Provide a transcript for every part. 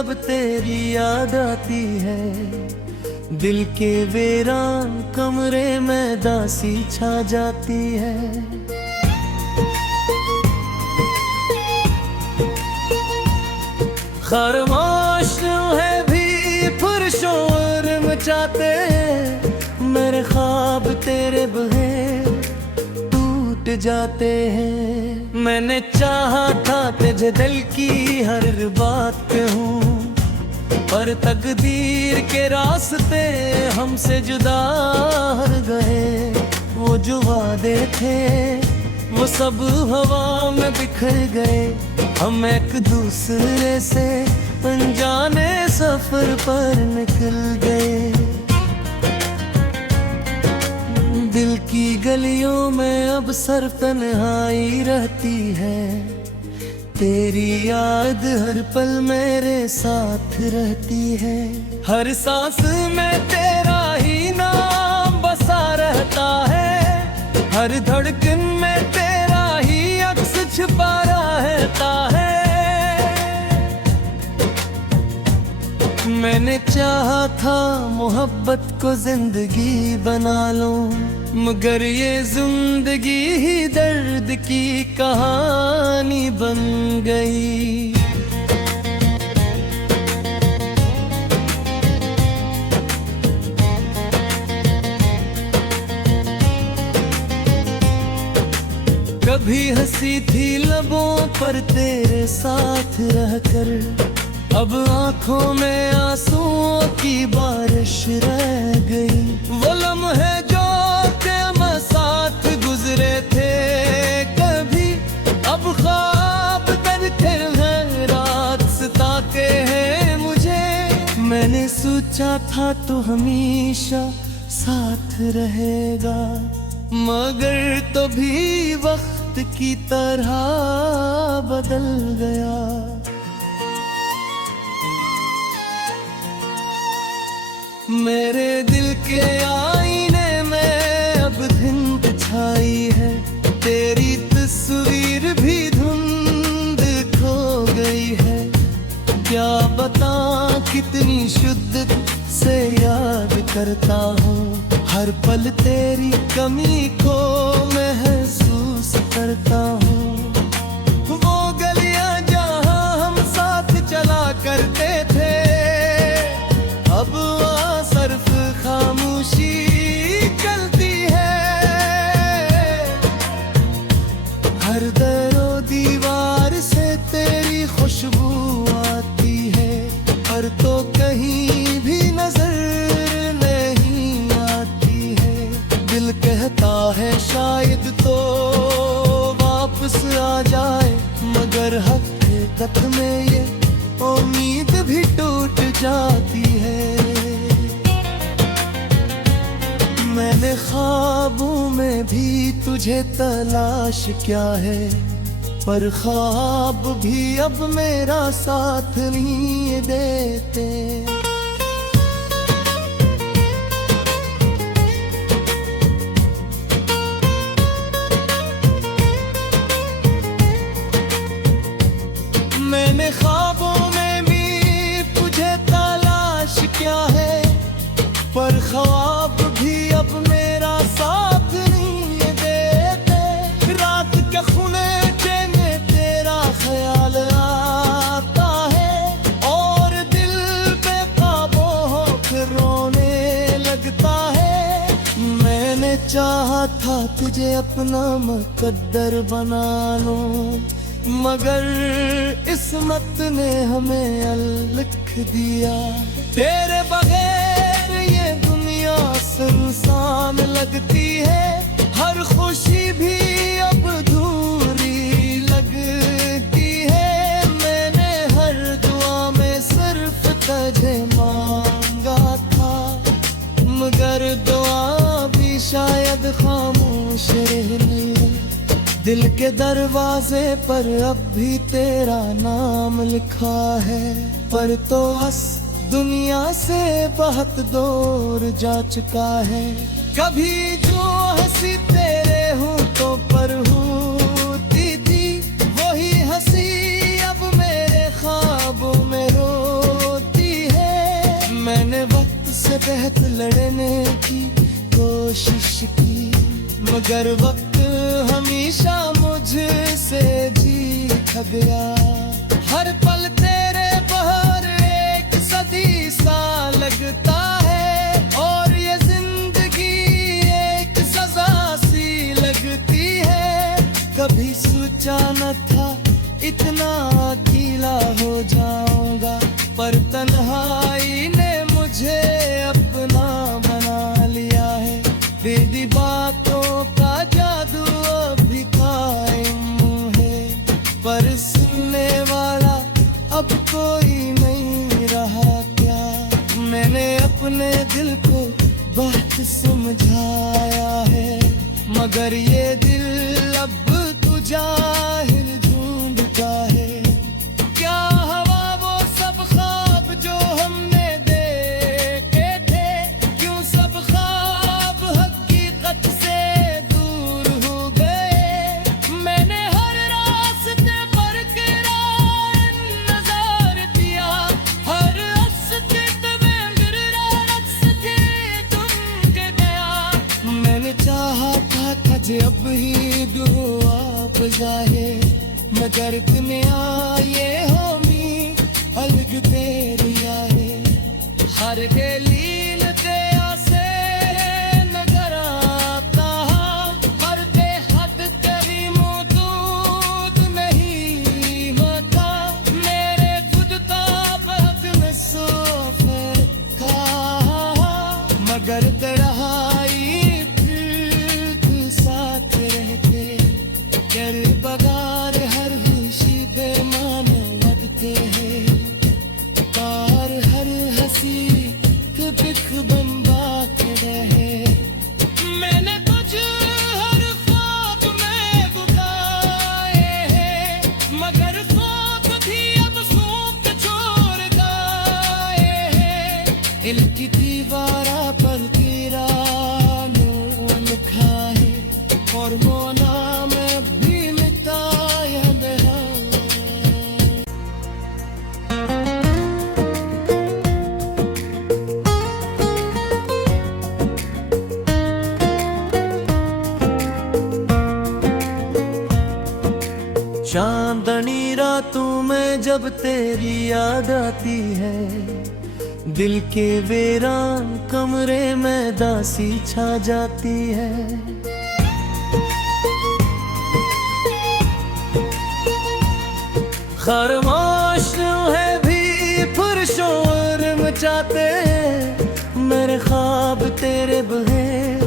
जब तेरी याद आती है, दिल के वीरान कमरे में दासी छा जाती है। खामोश है भी पुरशोर मचाते हैं, मेरे ख्वाब तेरे बहे टूट जाते हैं। मैंने चाहा था तुझे दिल की हर बात कहूँ, पर तकदीर के रास्ते हमसे जुदा हो गए। वो जो वादे थे वो सब हवा में बिखर गए, हम एक दूसरे से अनजाने सफर पर निकल गए। दिल की गलियों में अब सिर्फ तन्हाई रहती है, तेरी याद हर पल मेरे साथ रहती है। हर सांस में तेरा ही नाम बसा रहता है, हर धड़कन में तेरा ही अक्स छुपा रहता है। मैंने चाहा था मोहब्बत को जिंदगी बना लूं, मगर ये जिंदगी ही दर्द की कहानी बन गई। कभी हंसी थी लबों पर तेरे साथ रहकर, अब आंखों में आंसुओं की बारिश रह गई। वो लम्हे जो मैं साथ गुजरे थे कभी, अब ख्वाब करते हैं रात सताते हैं मुझे। मैंने सोचा था तू हमेशा साथ रहेगा, मगर तो भी वक्त की तरह बदल गया। मेरे दिल के आईने में अब धुंध छाई है, तेरी तस्वीर भी धुंध खो गई है। क्या बता कितनी शुद्ध से याद करता हूँ, हर पल तेरी कमी को महसूस करता हूँ। वो गलियां जहाँ हम साथ चला करते थे, अब वहाँ सिर्फ खामोशी चलती है। हर दरो दीवार से तेरी खुशबू आती है, पर तो कहीं भी नजर नहीं आती है। दिल कहता है शायद तो वापस आ जाए, मगर हकीकत में ये उम्मीद भी टूट जाती है। मैंने ख्वाबों में भी तुझे तलाश क्या है, पर ख्वाब भी अब मेरा साथ नहीं देते। मैंने ख्वाबों में भी तुझे तलाश क्या है, पर ख्वाब भी अब मेरा साथ नहीं देते। रात के खुलेचे में तेरा ख्याल आता है, और दिल बेकाबू हो फिर रोने लगता है। मैंने चाहा था तुझे अपना मुकद्दर बना लूं, मगर किस्मत ने हमें अलख दिया। तेरे बगैर ये दुनिया सुनसान लगती है, हर खुशी भी अब अधूरी लगती है। मैंने हर दुआ में सिर्फ तुझे मांगा था, मगर दुआ भी शायद खामोश रही। दिल के दरवाजे पर अब भी तेरा नाम लिखा है, पर तो बस दुनिया से बहुत दूर जा चुका है। कभी जो हंसी तेरे होठों पर होती थी, वही हंसी अब मेरे ख्वाबों में रो मैंने वक्त से बेहद लड़ने की कोशिश की, मगर वक्त हमेशा मुझसे जीत गया। हर पल तेरे बहार एक सदी सा लगता है, और ये जिंदगी एक सजा सी लगती है। कभी सोचा न था इतना अकेला हो जाऊंगा, पर तन्हाई ने मुझे अपना बना लिया है। बेदी बातों का जादू अभी कायम है, पर सुनने वाला अब कोई नहीं रहा क्या। मैंने अपने दिल को बहुत समझाया है, मगर ये दिल अब तू जाहिर ढूंढता है। क्या हवा वो सब ख्वाब जो हमने देखे थे, क्यों सब ख्वाब हकीकत से दूर हो गए। मैंने हर रास्ते पर किराए नजर दिया, हर अस्तित्व में मेरा रक्स थी तुम के गया। मैंने चाहा था जब ही दुआ बजाए, मगर तुम्हें आए होमी अलग तेरी आए। हर दलील ते आसे नजर आता, हर बेहद तेरी मौजूद नहीं होता। मेरे खुद का बहुत में सोफे था, मगर तड़हाई फिर तू साथ रहते। कर बगार हर खुशी बेमाने लगते हैं, कार हर हंसी के बिख बनवा के रहे। मैंने कुछ हर ख्वाब में बुलाए हैं, मगर ख्वाब भी अब सूख छोड़ गए हैं। इनकी दीवारा पर तेरा नूर लिखा है, और मोना में भी मिटाया गया। चांदनी रातों में जब तेरी याद आती है, दिल के वीरान कमरे में दासी छा जाती है। खामोश है भी पुरशोर मचाते हैं, मेरे ख्वाब तेरे बगैर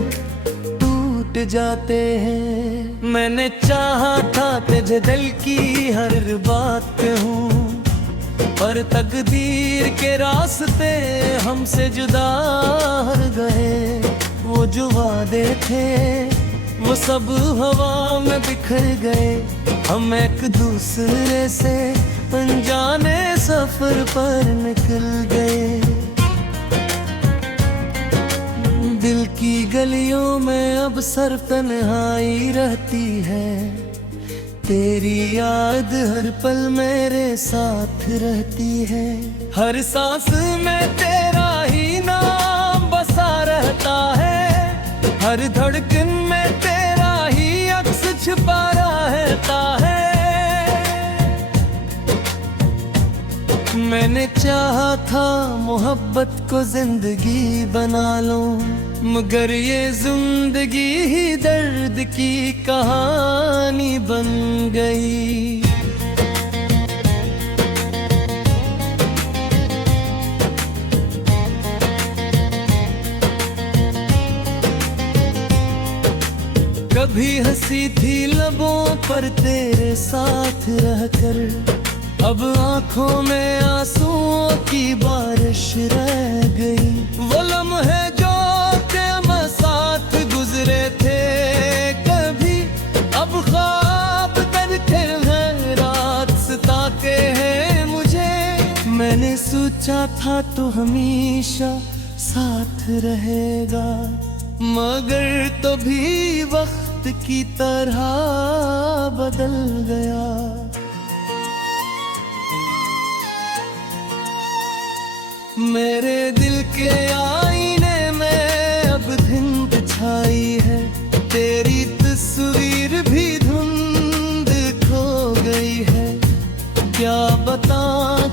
टूट जाते हैं। मैंने चाहा था तुझे दिल की हर बात कहूँ, पर तकदीर के रास्ते हमसे जुदा हो गए। वो जो वादे थे वो सब हवा में बिखर गए, हम एक दूसरे से अनजाने सफर पर निकल गए। दिल की गलियों में अब सर तन्हाई रहती है, तेरी याद हर पल मेरे साथ रहती है। हर सांस में तेरा ही नाम बसा रहता है, हर धड़कन में तेरा ही अक्स छिपा रहता है। मैंने चाहा था मोहब्बत को जिंदगी बना लूं, मगर ये जिंदगी ही दर्द की कहानी बन गई। कभी हंसी थी लबों पर तेरे साथ रहकर, अब आंखों में आंसुओं की बारिश रह गई। वो लम्हे जो के साथ गुजरे थे कभी, अब ख्वाब करके हैं रात सताते हैं मुझे। मैंने सोचा था तो हमेशा साथ रहेगा, मगर तो भी वक्त की तरह बदल गया। मेरे दिल के आईने में अब धुंध छाई है, तेरी तस्वीर भी धुंध खो गई है। क्या बता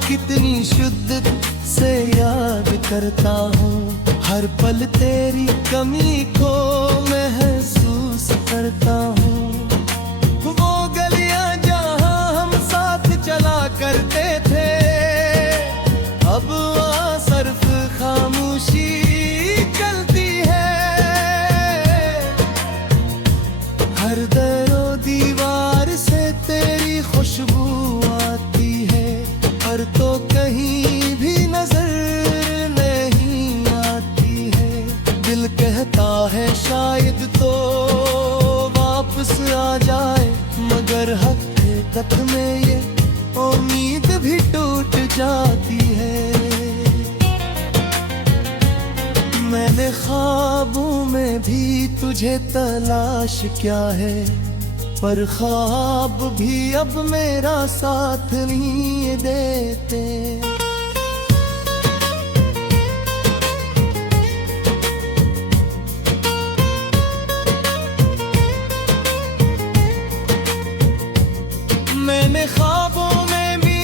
कितनी शुद्ध से याद करता हूँ, हर पल तेरी कमी को महसूस करता हूँ। वो गलियां जहाँ हम साथ चला करते थे, अब वहाँ सिर्फ खामोशी चलती है। हर दरो दीवार से तेरी खुशबू आती है, पर तो कहीं भी नजर नहीं आती है। दिल कहता है शायद तो वापस आ जाए, मगर हकीकत में ये उम्मीद भी टूट जाती है। मैंने ख्वाबों में भी तुझे तलाश किया है, पर ख्वाब भी अब मेरा साथ नहीं देते। मैंने ख्वाबों में भी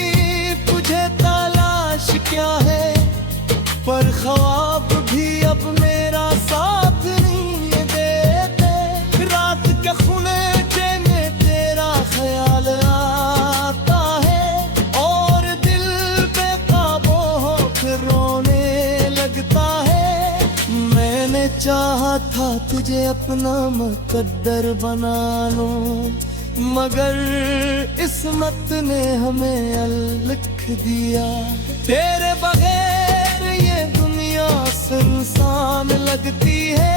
तुझे तलाश किया है, पर ख्वाब भी अब मेरा साथ नहीं देते। रात के खुलेचे में तेरा ख्याल आता है, और दिल पे काबू हो फिर रोने लगता है। मैंने चाहा था तुझे अपना मुकद्दर बना लूं, मगर किस्मत ने हमें अलख दिया। तेरे बगैर ये दुनिया सुनसान लगती है,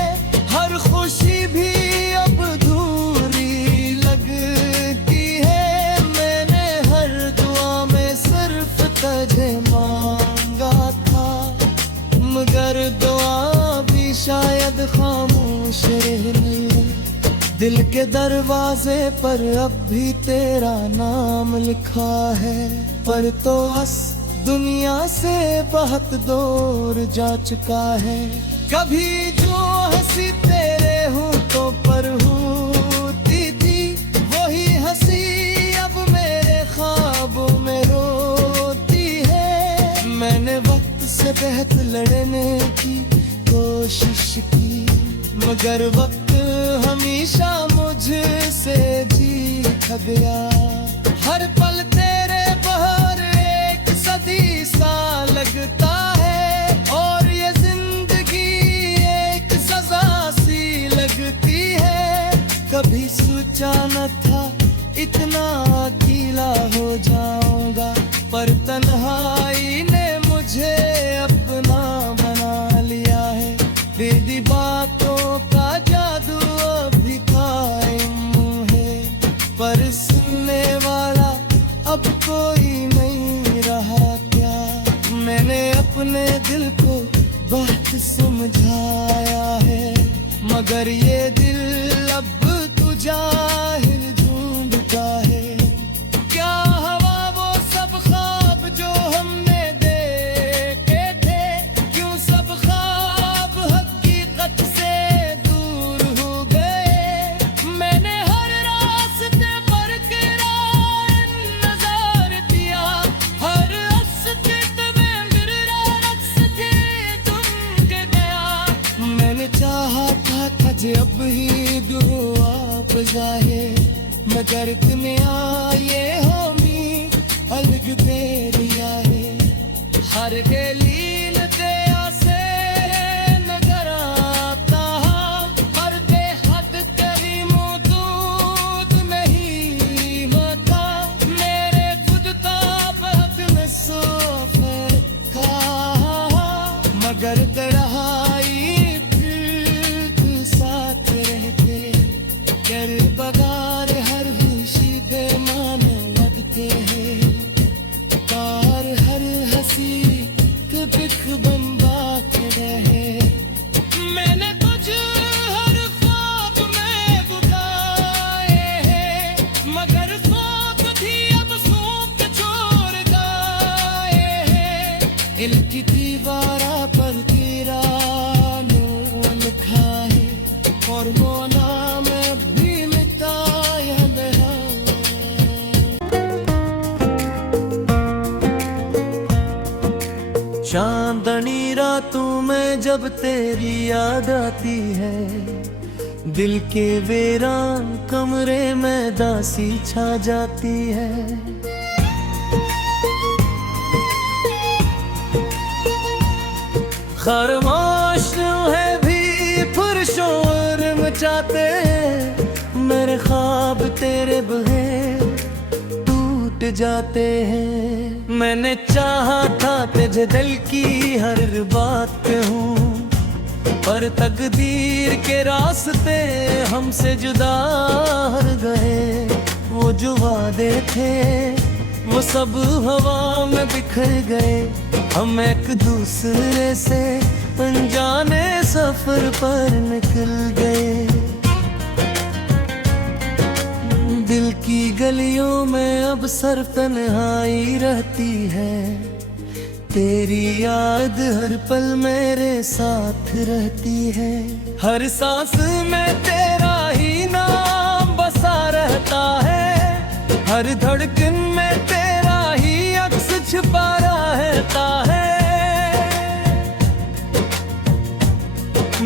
हर खुशी भी अब अधूरी लगती है। मैंने हर दुआ में सिर्फ तुझे मांगा था, मगर दुआ भी शायद खामोश रहनी। दिल के दरवाजे पर अब भी तेरा नाम लिखा है, पर तो बस दुनिया से बहुत दूर जा चुका है। कभी जो हंसी तेरे होठों पर होती थी, वही हंसी अब मेरे ख्वाबों में रोती है। मैंने वक्त से बेहद लड़ने की कोशिश की, मगर वक्त हमेशा मुझसे जीत गया। हर पल तेरे बाहर एक सदी सा लगता है, और ये जिंदगी एक सजा सी लगती है। कभी सोचा न था इतना अकेला हो जाऊंगा, पर तन्हाई ने मुझे अपना बना लिया है। बेदी बातों का जादू अभी कायम है, पर सुनने वाला अब कोई नहीं रहा क्या। मैंने अपने दिल को बहुत समझाया है, मगर ये दिल अब तू जाहिल ढूंढता है। क्या हवा वो सब ख्वाब जो हमने देखे थे, क्यों सब ख्वाब हकीकत से दूर हो गए। मैंने हर रास्ते पर किराए नजर दिया, हर अस्तित्व में मेरा रक्स थे तुम के गया। मैंने चाहा था जे अब ही दुआ आप जाए, मगर तुम्हें आए होमी अलग तेरी आए। हर गलील दया से नजर आता, हर बेहद तेरी मौजूद नहीं होता। मेरे खुद का बहुत में सोफे था, मगर तन्हाई फिर तू साथ रहते। कर बगार हर खुशी पे मानो लगते हैं, कार हर हंसी बिख बनवा के रहे। मैंने तुझ हर ख्वाब में बुलाए हैं, मगर ख्वाब भी अब सूख छोड़ गए हैं। दिल की दीवार मैं जब तेरी याद आती है, दिल के वीरान कमरे में दासी छा जाती है। खामोश है भी पुरशोर मचाते हैं, मेरे ख्वाब तेरे बगैर टूट जाते हैं। मैंने चाहा था तुझे दिल की हर बात कहूँ, पर तकदीर के रास्ते हमसे जुदा हो गए। वो जो वादे थे वो सब हवा में बिखर गए, हम एक दूसरे से अनजाने सफर पर निकल गए। दिल की गलियों में अब सिर्फ तन्हाई रहती है, तेरी याद हर पल मेरे साथ रहती है। हर सांस में तेरा ही नाम बसा रहता है, हर धड़कन में तेरा ही अक्स छुपा रहता है।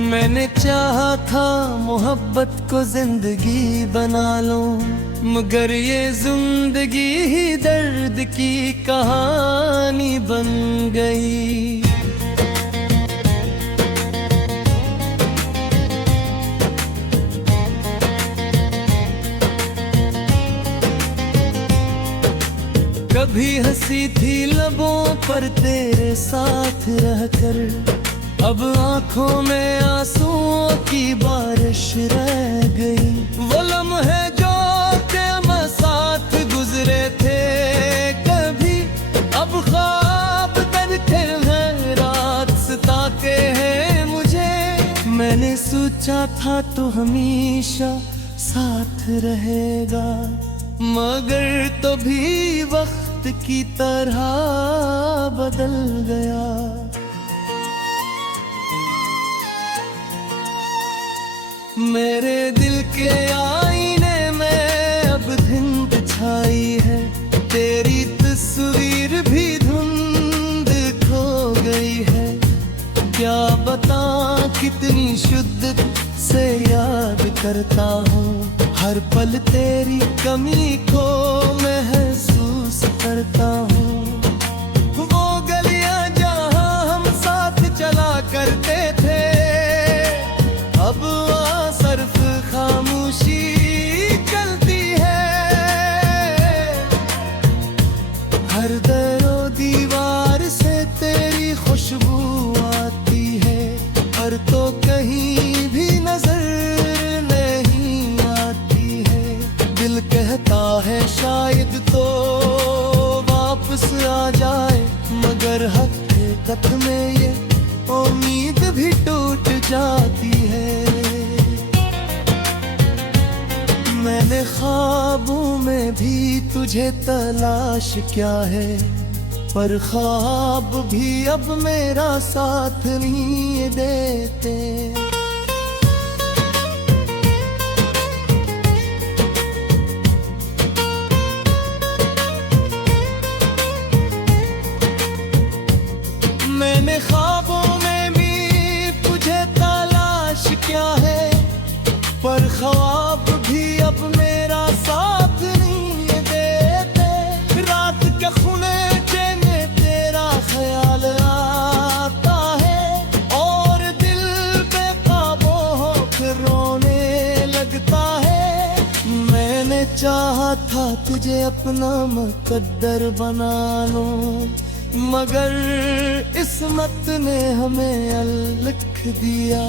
मैंने चाहा था मोहब्बत को जिंदगी बना लूं, मगर ये जिंदगी ही दर्द की कहानी बन गई। कभी हंसी थी लबों पर तेरे साथ रहकर, अब आंखों में आंसुओं की बारिश रह गई। वो लम्हे जो मैं साथ गुजरे थे कभी, अब ख्वाब बनते हैं रात सताते हैं मुझे। मैंने सोचा था तो हमेशा साथ रहेगा, मगर तो भी वक्त की तरह बदल गया। मेरे दिल के आईने में अब धुंध छाई है, तेरी तस्वीर भी धुंध खो गई है। क्या बता कितनी शुद्ध से याद करता हूँ, हर पल तेरी कमी को महसूस करता हूँ। वो गलियां जहाँ हम साथ चला करते थे, अब वहाँ सिर्फ खामोशी चलती है। हर दरो दीवार से तेरी खुशबू आती है, पर तो कहीं भी नजर नहीं आती है। दिल कहता है शायद तो वापस आ जाए, मगर हकीकत में ये उम्मीद भी टूट जाती है। मैंने ख्वाबों में भी तुझे तलाश किया है, पर ख्वाब भी अब मेरा साथ नहीं देते। मैंने ख्वाबों में भी तुझे तलाश किया है, पर ख्वाब भी अब मेरा साथ नहीं देते। रात के खुनेचे में तेरा ख्याल आता है, और दिल पे काबू हो फिर रोने लगता है। मैंने चाहा था तुझे अपना मुकद्दर बना लूं, मगर किस्मत ने हमें अलख दिया।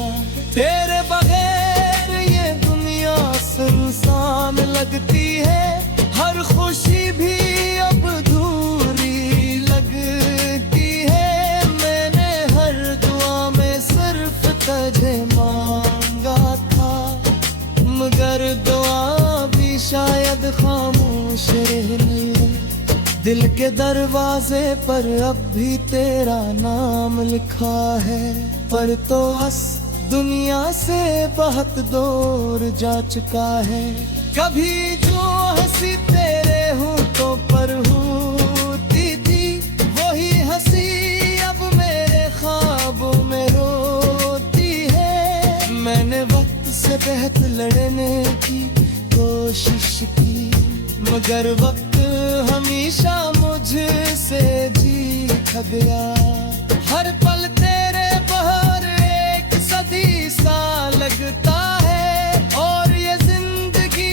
तेरे बगैर ये दुनिया सुनसान लगती है, हर खुशी भी अब अधूरी लगती है। मैंने हर दुआ में सिर्फ तुझे मांगा था, मगर दुआ भी शायद खामोश रहनी। दिल के दरवाजे पर अब भी तेरा नाम लिखा है, पर तो बस दुनिया से बहुत दूर जा चुका है। कभी जो हंसी तेरे होठों पर होती थी, वही हंसी अब मेरे ख्वाबों में रो तहत लड़ने की कोशिश की, मगर वक्त हमेशा मुझसे जीत गया। हर पल तेरे बहर एक सदी सा लगता है, और ये जिंदगी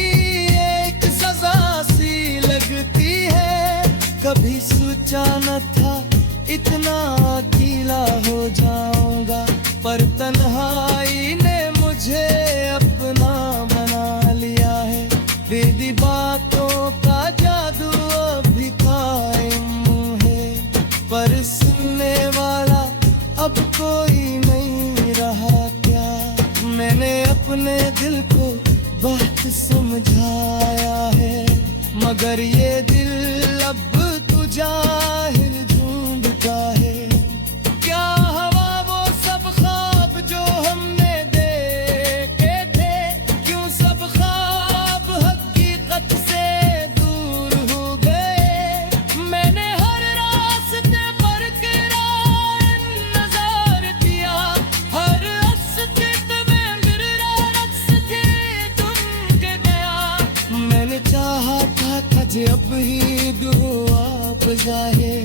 एक सजा सी लगती है। कभी सोचा न था इतना अकेला हो जाऊंगा, पर तन्हाई ने मुझे अपना बना लिया है। बेदी बातों का जादू अभी कायम है, पर सुनने वाला अब कोई नहीं रहा क्या। मैंने अपने दिल को बहुत समझाया है, मगर ये दिल अब तू जाहिर ढूंढता है। क्या हवा वो सब ख्वाब जो हमने देखे थे, क्यों सब ख्वाब हकीकत से दूर हो गए। मैंने हर रास्ते पर किराए नजर किया, हर अस्तित्व में मेरा रक्स थी तुम के गया। मैंने चाहा था कि अब ही दुआ बजाए,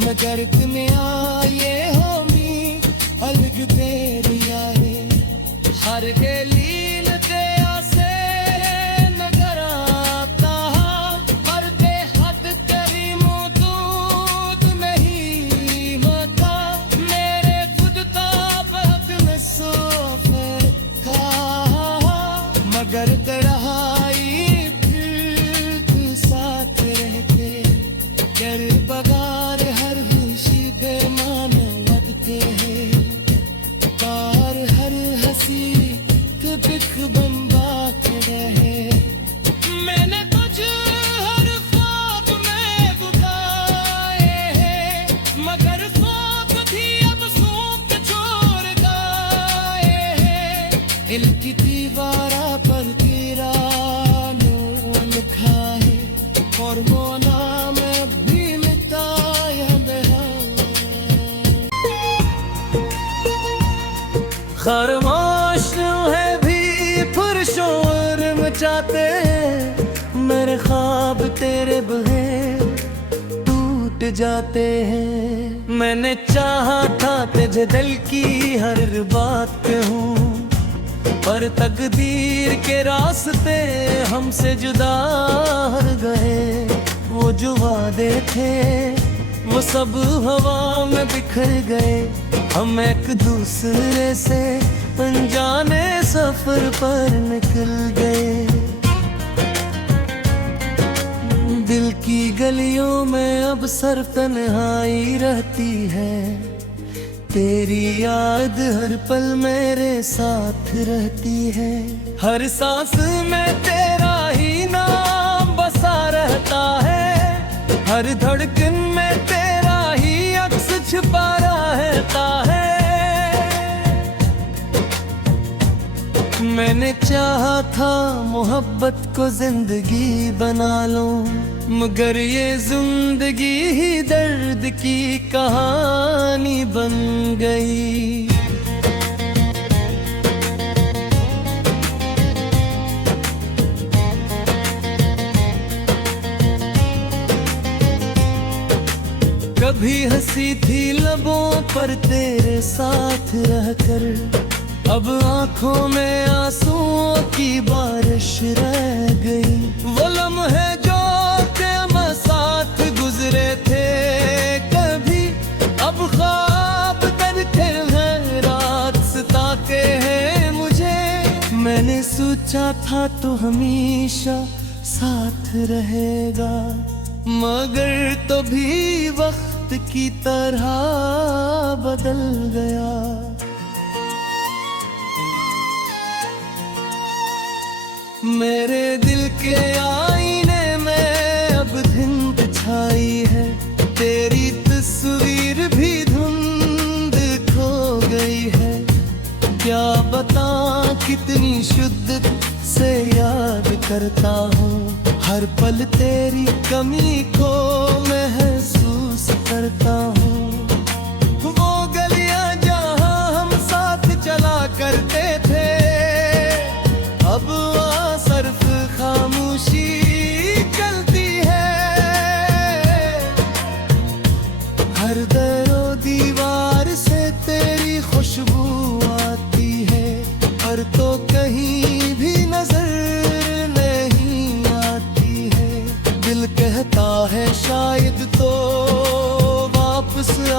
मगर तुम्हें आए हो मी अलग तेरी आए। हर गलील ते आसे नजर आता, हर बेहद करीम दूध नहीं होता। मेरे खुद ताबत में सोफे था, मगर तड़हाई फिर तू साथ रहते। कर बगार हर खुशी पे मानो लगते हैं, कार हर हंसी के बिख बनवा के रहे। मैंने तुझ हर ख्वाब में बुलाए हैं, मगर ख्वाब भी अब सूख छोड़ गए हैं। दिल की दीवारा पर तेरा नाम लिखा है, और वो नाम भी मिटाया गया। खामोश है भी पुरशोर मचाते, मेरे ख्वाब तेरे बहे टूट जाते हैं। मैंने चाहा था तुझे दिल की हर बात कहूँ, पर तकदीर के रास्ते हमसे जुदा हो गए। वो जो वादे थे वो सब हवा में बिखर गए, हम एक दूसरे से अनजाने सफर पर निकल गए। दिल की गलियों में अब सिर्फ तन्हाई रहती है, तेरी याद हर पल मेरे साथ रहती है। हर सांस में तेरा ही नाम बसा रहता है, हर धड़कन में तेरा ही अक्स छिपा रहता है। मैंने चाहा था मोहब्बत को जिंदगी बना लूं, मगर ये जिंदगी ही दर्द की कहानी बन गई। कभी हंसी थी लबों पर तेरे साथ रहकर, अब आंखों में आंसुओं की बारिश रह गई। वो लम्हे जो तेरे साथ गुजरे थे कभी, अब ख्वाब करते हैं रात सताते हैं मुझे। मैंने सोचा था तो हमेशा साथ रहेगा, मगर तो भी वक्त की तरह बदल गया। मेरे दिल के आईने में अब धुंध छाई है, तेरी तस्वीर भी धुंध खो गई है। क्या बता कितनी शुद्ध से याद करता हूँ, हर पल तेरी कमी को महसूस करता हूँ। वो गलियां जहाँ हम साथ चला करते थे,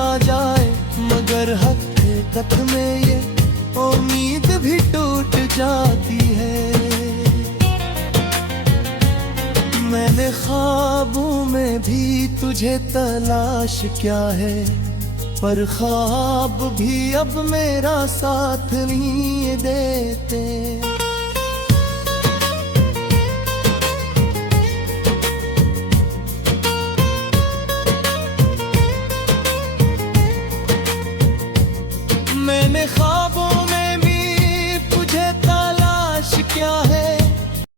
आ जाए, मगर हकीकत में ये उम्मीद भी टूट जाती है। मैंने ख्वाबों में भी तुझे तलाश क्या है, पर ख्वाब भी अब मेरा साथ नहीं देते।